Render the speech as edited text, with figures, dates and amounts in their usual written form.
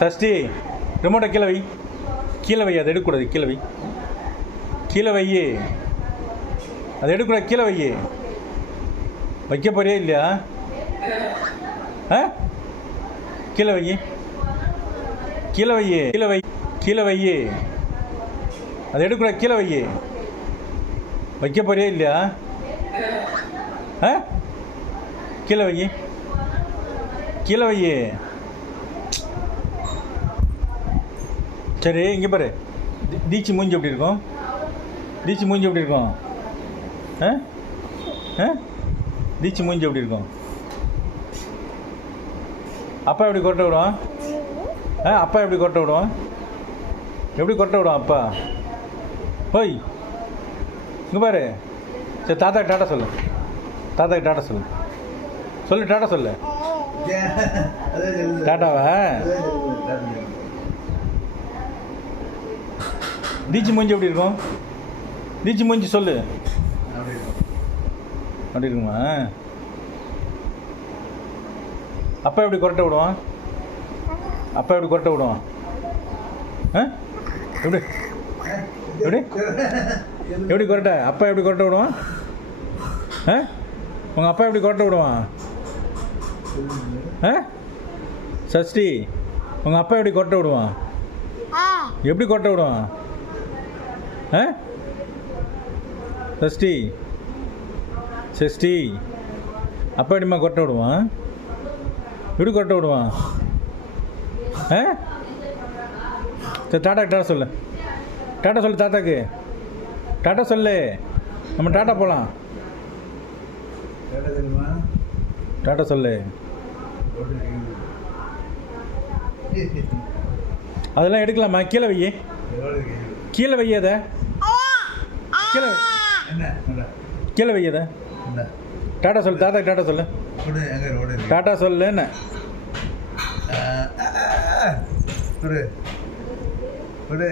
சஷ்டி ரிமோட்டை கீழே வை. கீழே வை, அதை எடுக்கக்கூடாது. கீழே வை, கீழே வை. அதை எடுக்கக்கூடாது, கீழே வை. வைக்க போறியா இல்லையா? ஆ கீழே வை, கீழே வை, கீழே வை, கீழே வை. அதை எடுக்கக்கூடாது, கீழே வை. வைக்க போறியா இல்லையா? ஆ கீழே வை, கீழே வை. சரி, இங்கே பாரு. தீச்சி மூஞ்சி எப்படி இருக்கும்? தீச்சி மூஞ்சி எப்படி இருக்கும்? ஆ ஆ தீச்சி மூஞ்சி எப்படி இருக்கும்? அப்பா எப்படி கொட்டை விடுவான்? அப்பா எப்படி கொட்டை விடுவான்? எப்படி கொட்டை விடுவான் அப்பா? ஓய், இங்கே பாரு. சரி, தாத்தாக்கு டாட்டா சொல்லு. தாத்தாக்கு டாட்டா சொல்லு. சொல்லு, டாட்டா சொல்லு. டாட்டாவா? தீச்சி மூஞ்சி எப்படி இருக்கும்? தீச்சி மூஞ்சி சொல்லு. அப்படி இருக்குமா? அப்பா எப்படி கொரட்டை விடுவான்? அப்பா எப்படி கொரட்டை விடுவான்? எப்படி எப்படி எப்படி கொரட்டை? அப்பா எப்படி கொரட்டை விடுவான்? உங்கள் அப்பா எப்படி கொரட்டை விடுவான்? சஷ்டி, உங்கள் அப்பா எப்படி கொரட்டை விடுவான்? எப்படி கொரட்டை விடுவான்? சஷ்டி, சஷ்டி, அப்பா எப்படிம்மா கொரட்டை விடுவான்? எப்படி கொரட்டை விடுவான்? சரி, டாட்டாக்கு டாட்டா சொல்லு. டாட்டா சொல்லு தாத்தாக்கு. டாட்டா சொல்லு. நம்ம டாட்டா போகலாம். டாட்டா சொல்லு. அதெல்லாம் எடுக்கலாமா? கீழே வை, கீழே வை. அதை கீழே கீழே வை. அதை டாட்டா சொல்லு. தாத்தாக்கு டாட்டா சொல்லு. டாட்டா சொல்லு. என்ன ஒரு